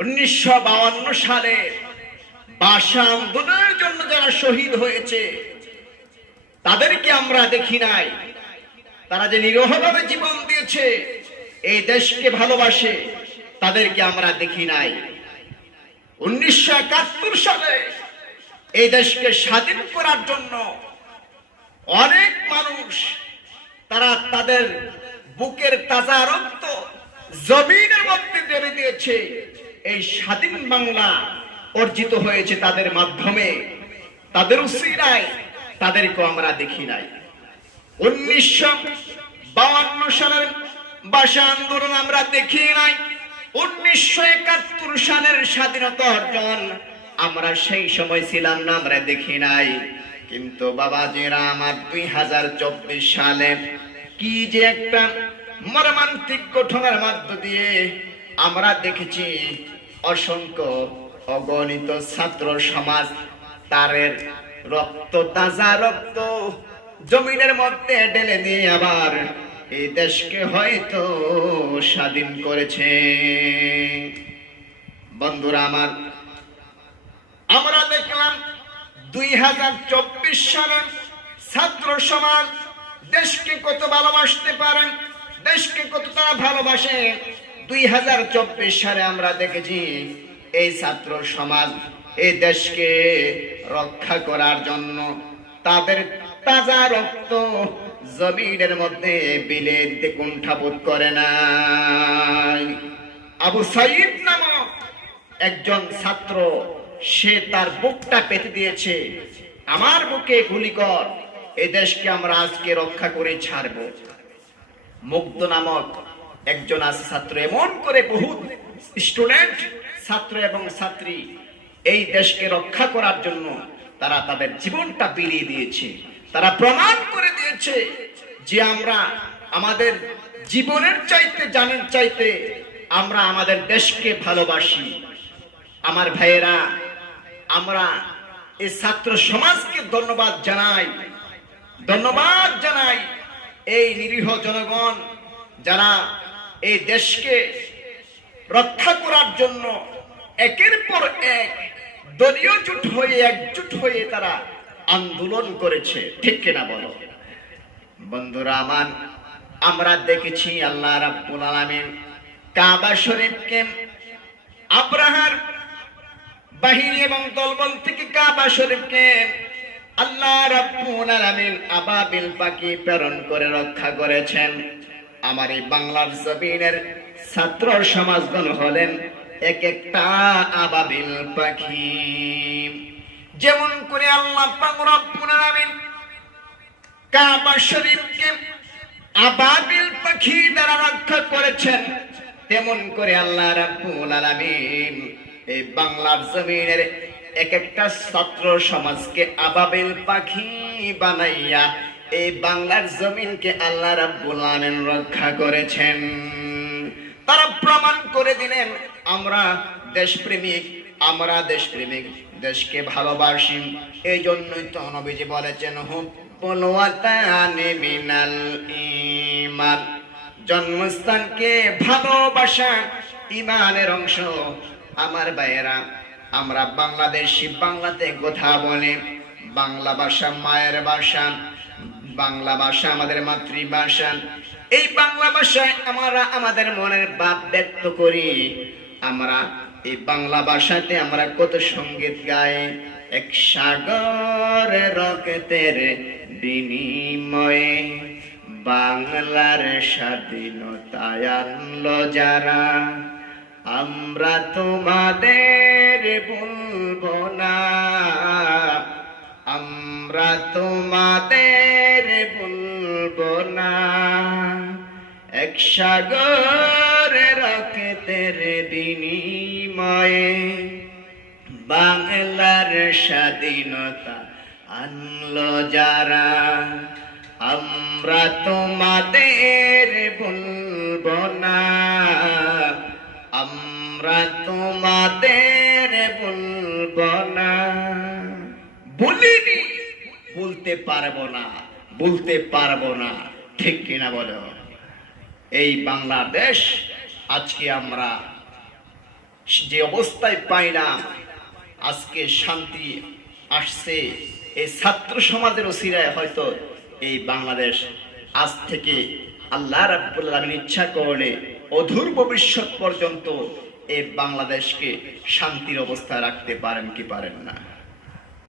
উনিশশো সালে ভাষা আন্দোলনের জন্য যারা শহীদ হয়েছে, তাদেরকে আমরা দেখি নাই। তারা যে নিরহভাবে জীবন দিয়েছে এই দেশকে ভালোবাসে, তাদেরকে আমরা দেখি নাই। উনিশশো একাত্তর সালে এই দেশকে স্বাধীন করার জন্য অনেক মানুষ, তারা তাদের বুকের তাজা রক্ত জমিনের মধ্যে দেবে দিয়েছে। এই স্বাধীন বাংলা অর্জিত হয়েছে তাদের মাধ্যমে। তাদের উসিরায় তাদেরকে আমরা দেখি নাই। উনিশশো বাউান্ন সালের ভাষা আন্দোলন আমরা দেখি নাই। উনিশশো একাত্তর সালের স্বাধীনতা অর্জন আমরা সেই সময় ছিলাম না, আমরা দেখি নাই। কিন্তু বাবাজিরা আমার দুই হাজার চব্বিশ সালে কি যে একটা মর্মান্তিক গঠনের মধ্য দিয়ে আমরা দেখেছি অসংখ্য অগণিত ছাত্র সমাজ, তারের রক্ত, তাজা রক্ত জমিনের মধ্যে ঢেলে দিয়ে আবার এই দেশকে হয়তো স্বাধীন করেছে। বন্ধুরা আমার, আমরা দেখলাম দুই হাজার চব্বিশ সালে ছাত্র সমাজ দেশকে কত ভালোবাসতে পারেন, দেশকে কত তারা ভালোবাসে দুই হাজার চব্বিশ সালে আমরা দেখেছি এই ছাত্র সমাজ এই দেশকে রক্ষা করার জন্য তাদের তাজা রক্ত জমিনের মধ্যে বিলে কুণ্ঠাবোধ করে নাই। আবু সাইদ নামক একজন ছাত্র, সে তার বুকটা পেতে দিয়েছে, আমার বুকে গুলি কর এই দেশকে আমরা আজকে রক্ষা করে ছাড়ব। মুগ্ধ নামক একজন আছে ছাত্র, এমন করে বহু স্টুডেন্ট, ছাত্র এবং ছাত্রী এই দেশকে রক্ষা করার জন্য তারা তাদের জীবনটা বিলিয়ে দিয়েছে। তারা প্রমাণ করে দিয়েছে যে আমরা আমাদের জীবনের চাইতে, জানের চাইতে আমরা আমাদের দেশকে ভালোবাসি। আমার ভাইয়েরা, আমরা এই ছাত্র সমাজকে ধন্যবাদ জানাই। ধন্যবাদ জানাই এই নিরীহ জনগণ যারা এই দেশকে রক্ষা করার জন্য একের পর এক দলীয় জুট হয়ে একজুট হয়ে তারা আন্দোলন করেছে। ঠিক কিনা বলো? বন্ধুরা আমার, আমরা দেখেছি আল্লাহ রাব্বুল আলামিন কাবা শরীফকে আব্রাহার বাহিনী এবং দলবল থেকে কাবা শরীফকে আল্লাহ রাব্বুল আলামিন আবাবিল পাখি প্রেরণ করে রক্ষা করেছেন। আমার এই বাংলার জমিনের ছাত্র সমাজগণ হলেন এক একটা আবাবিল পাখি। যেমন করে আল্লাহ শরীফকে আবাবিল পাখি দ্বারা রক্ষা করেছেন, তেমন করে আল্লাহ রাব্বুল আলামিন এই বাংলার জমিনের এক একটা ছাত্র সমাজকে আবাবিল পাখি বানাইয়া এই বাংলার জমিনকে আল্লাহ রাব্বুল আলামিন রক্ষা করেছেন। তারা প্রমাণ করে দিলেন, আমরা দেশপ্রেমিক আমরা দেশপ্রেমিক, দেশকে ভালোবাসি। এই জন্যই তো নবীজি বলেছেন মিনাল ইমান জন্মস্থানকে ভালোবাসা ইমানের অংশ। আমার ভাইয়েরা, আমরা বাংলাদেশি বাংলাতে কথা বলে। বাংলা ভাষা মায়ের ভাষা। বাংলা ভাষা আমাদের মাতৃভাষা। এই বাংলা ভাষায় আমরা আমাদের মনের ভাব ব্যক্ত করি। আমরা এই বাংলা ভাষাতে আমরা কত সংগীত গাই। এক সাগর রকেতের বিনিময়ে বাংলার স্বাধীনতায় আনলো যারা। আমরা তোমাদের বলব না। আমরা তোমাদের সাগর রকেতের বিনিময়ে বাংলার স্বাধীনতা আনলো যারা। আমরা তোমাদের বলব না। আমরা তোমাদের বলব না। বলিনি বলতে পারব না বলতে পারব না। ঠিক কিনা বলো? এই বাংলাদেশ, আজকে আমরা যে অবস্থায় পাই না, আজকে শান্তি আসছে। এই ছাত্র সমাজের ওসিরায় হয়তো এই বাংলাদেশ আজ থেকে আল্লাহ রাব্বুল আলামিন ইচ্ছা করলে অধুর ভবিষ্যৎ পর্যন্ত এই বাংলাদেশকে শান্তির অবস্থায় রাখতে পারেন কি পারেন না।